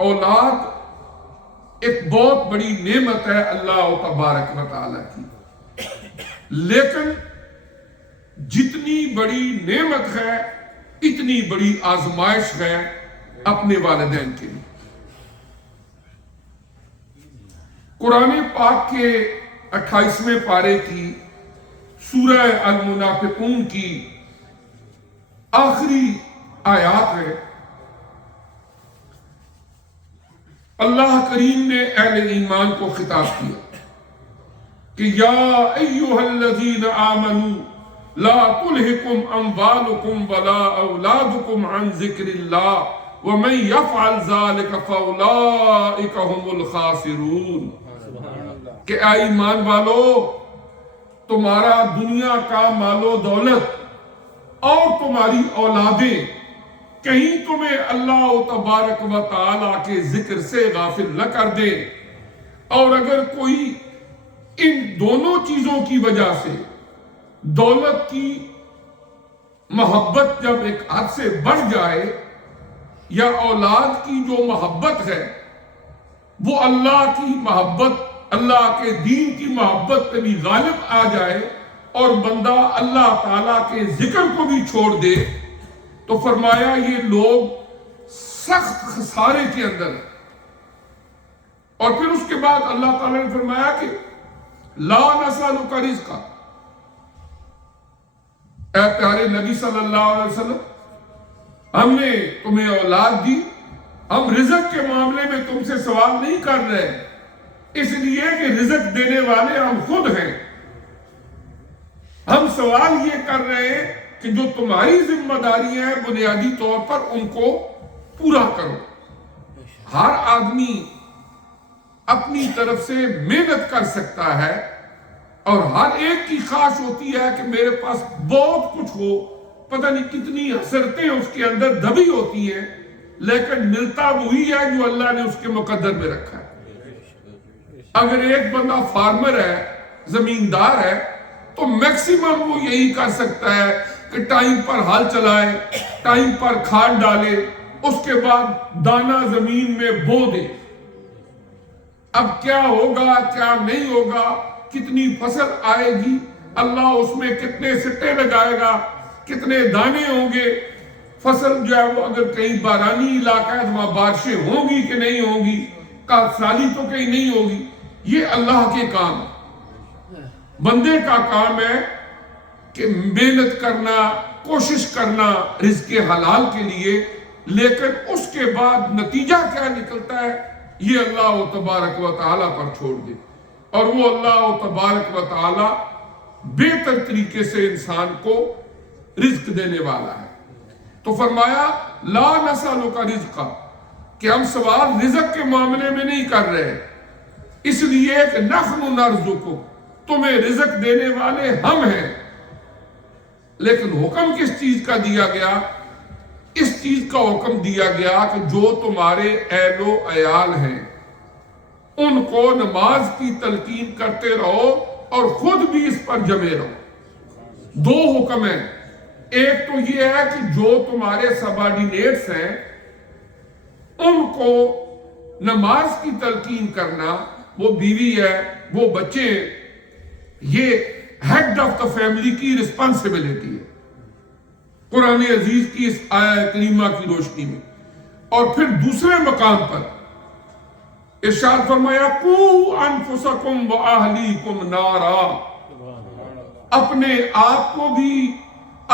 اولاد ایک بہت بڑی نعمت ہے اللہ تبارک و تعالیٰ کی، لیکن جتنی بڑی نعمت ہے اتنی بڑی آزمائش ہے اپنے والدین کے لیے۔ قرآن پاک کے 28ویں پارے کی سورہ المنافقون کی آخری آیات ہے، اللہ کریم نے اہل ایمان کو خطاب کیا کہ یا ایھا الذین آمنوا لا تلہکم اموالکم ولا اولادکم عن ذکر اللہ ومن یفعل ذلک فاولئک ھم الخاسرون، کہ اے ایمان والو تمہارا دنیا کا مال و دولت اور تمہاری اولادیں کہیں تمہیں اللہ تبارک و تعالیٰ کے ذکر سے غافل نہ کر دے، اور اگر کوئی ان دونوں چیزوں کی وجہ سے دولت کی محبت جب ایک حد سے بڑھ جائے یا اولاد کی جو محبت ہے وہ اللہ کی محبت، اللہ کے دین کی محبت پہ بھی غالب آ جائے اور بندہ اللہ تعالیٰ کے ذکر کو بھی چھوڑ دے، تو فرمایا یہ لوگ سخت خسارے کے اندر ہیں۔ اور پھر اس کے بعد اللہ تعالیٰ نے فرمایا کہ لا نسألک رزقا، اے پیارے نبی صلی اللہ علیہ وسلم ہم نے تمہیں اولاد دی، ہم رزق کے معاملے میں تم سے سوال نہیں کر رہے، اس لیے کہ رزق دینے والے ہم خود ہیں۔ ہم سوال یہ کر رہے ہیں کہ جو تمہاری ذمہ داریاں ہیں بنیادی طور پر ان کو پورا کرو۔ ہر آدمی اپنی طرف سے محنت کر سکتا ہے اور ہر ایک کی خواہش ہوتی ہے کہ میرے پاس بہت کچھ ہو، پتہ نہیں کتنی حسرتیں اس کے اندر دبی ہوتی ہیں، لیکن ملتا وہی ہے جو اللہ نے اس کے مقدر میں رکھا ہے۔ اگر ایک بندہ فارمر ہے، زمیندار ہے، تو میکسیمم وہ یہی کر سکتا ہے کہ ٹائم پر ہل چلائے، ٹائم پر کھاد ڈالے، اس کے بعد دانہ زمین میں بو دے۔ اب کیا ہوگا کیا نہیں ہوگا، کتنی فصل آئے گی، اللہ اس میں کتنے سٹے لگائے گا، کتنے دانے ہوں گے، فصل جو ہے وہ اگر کہیں بارانی علاقہ ہے تو وہاں بارشیں ہوں گی کہ نہیں ہوں گی، کاشتکاری تو کہیں نہیں ہوگی، یہ اللہ کے کام ہے۔ بندے کا کام ہے کہ محنت کرنا، کوشش کرنا رزق حلال کے لیے، لیکن اس کے بعد نتیجہ کیا نکلتا ہے یہ اللہ تبارک و تعالیٰ پر چھوڑ دے، اور وہ اللہ تبارک و تعالیٰ بہتر طریقے سے انسان کو رزق دینے والا ہے۔ تو فرمایا لا نسألک رزقا، کہ ہم سوال رزق کے معاملے میں نہیں کر رہے، اس لیے کہ نحن نرزقک، تمہیں رزق دینے والے ہم ہیں۔ لیکن حکم کس چیز کا دیا گیا؟ اس چیز کا حکم دیا گیا کہ جو تمہارے اہل و عیال ہیں ان کو نماز کی تلقین کرتے رہو اور خود بھی اس پر جمے رہو۔ دو حکم ہیں، ایک تو یہ ہے کہ جو تمہارے سبارڈینیٹس ہیں ان کو نماز کی تلقین کرنا، وہ بیوی ہے، وہ بچے، یہ ہیڈ آف دا فیملی کی رسپانسبلٹی ہے قرآن عزیز کی اس آیہ کریمہ کی روشنی میں۔ اور پھر دوسرے مقام پر ارشاد فرمایا قوا انفسکم واہلیکم نارا، اپنے آپ کو بھی،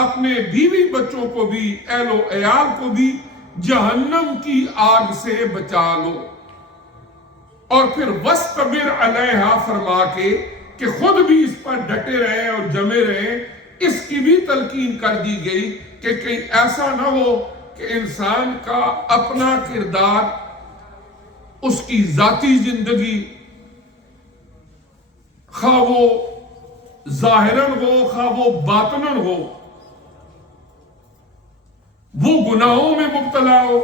اپنے بیوی بچوں کو بھی، اہل و عیال کو بھی جہنم کی آگ سے بچا لو۔ اور پھر وَاسْتَبِرْ عَلَيْهَا فرما کے کہ خود بھی اس پر ڈٹے رہیں اور جمے رہیں، اس کی بھی تلقین کر دی گئی کہ کہیں ایسا نہ ہو کہ انسان کا اپنا کردار، اس کی ذاتی زندگی، خواہ وہ ظاہراً ہو خواہ وہ باطناً ہو، وہ گناہوں میں مبتلا ہو،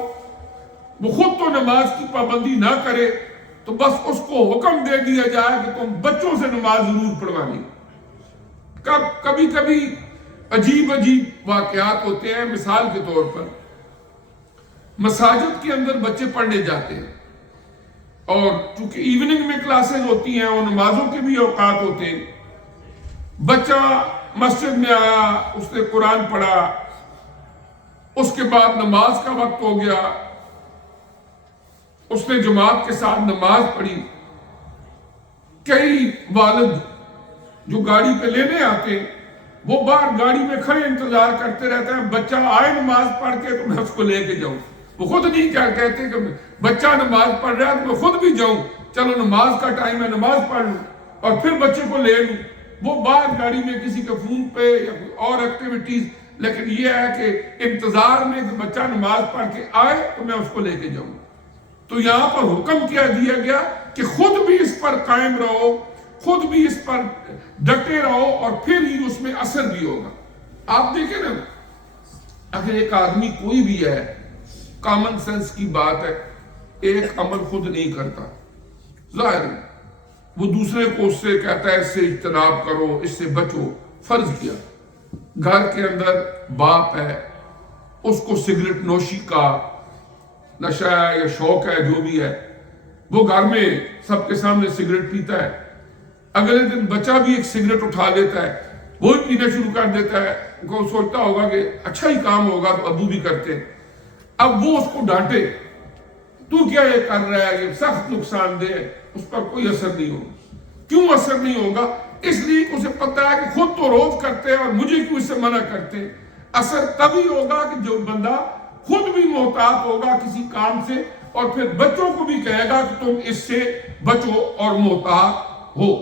وہ خود تو نماز کی پابندی نہ کرے تو بس اس کو حکم دے دیا جائے کہ تم بچوں سے نماز ضرور پڑھوانی۔ کبھی کبھی عجیب واقعات ہوتے ہیں، مثال کے طور پر مساجد کے اندر بچے پڑھنے جاتے ہیں، اور چونکہ ایوننگ میں کلاسز ہوتی ہیں اور نمازوں کے بھی اوقات ہوتے ہیں، بچہ مسجد میں آیا، اس نے قرآن پڑھا، اس کے بعد نماز کا وقت ہو گیا، اس نے جماعت کے ساتھ نماز پڑھی۔ کئی والد جو گاڑی پہ لینے آتے ہیں وہ باہر گاڑی میں کھڑے انتظار کرتے رہتے ہیں، بچہ آئے نماز پڑھ کے تو میں اس کو لے کے جاؤں۔ وہ خود نہیں کیا کہتے کہ بچہ نماز پڑھ رہا ہے تو میں خود بھی جاؤں، چلو نماز کا ٹائم ہے نماز پڑھ لوں اور پھر بچے کو لے لوں۔ وہ باہر گاڑی میں کسی کے فون پہ یا اور ایکٹیویٹیز، لیکن یہ ہے کہ انتظار میں کہ بچہ نماز پڑھ کے آئے تو میں اس کو لے کے جاؤں۔ تو یہاں پر حکم کیا دیا گیا کہ خود بھی اس پر قائم رہو، خود بھی اس پر ڈٹے رہو، اور پھر ہی اس میں اثر بھی ہوگا۔ آپ دیکھیں نا، اگر ایک آدمی کوئی بھی ہے، کامن سینس کی بات ہے، ایک عمل خود نہیں کرتا، ظاہر ہے وہ دوسرے کو اس سے کہتا ہے اس سے اجتناب کرو، اس سے بچو۔ فرض کیا گھر کے اندر باپ ہے، اس کو سگریٹ نوشی کا نشہ ہے یا شوق ہے، جو بھی ہے، وہ گھر میں سب کے سامنے سگریٹ پیتا ہے، اگلے دن بچہ بھی ایک سگریٹ اٹھا لیتا ہے، وہ بھی پینا شروع کر دیتا ہے، وہ سوچتا ہوگا کہ اچھا ہی کام ہوگا تو ابو بھی کرتے ہیں۔ اب وہ اس کو ڈانٹے، تو کیا یہ کر رہا ہے، یہ سخت نقصان دہ ہے، اس پر کوئی اثر نہیں ہوگا۔ کیوں اثر نہیں ہوگا؟ اس لیے کہ اسے پتہ ہے کہ خود تو روز کرتے ہیں اور مجھے کیوں اس سے منع کرتے ہیں۔ اثر تبھی ہوگا کہ جو بندہ خود بھی محتاط ہوگا کسی کام سے، اور پھر بچوں کو بھی کہے گا کہ تم اس سے بچو اور محتاط ہو۔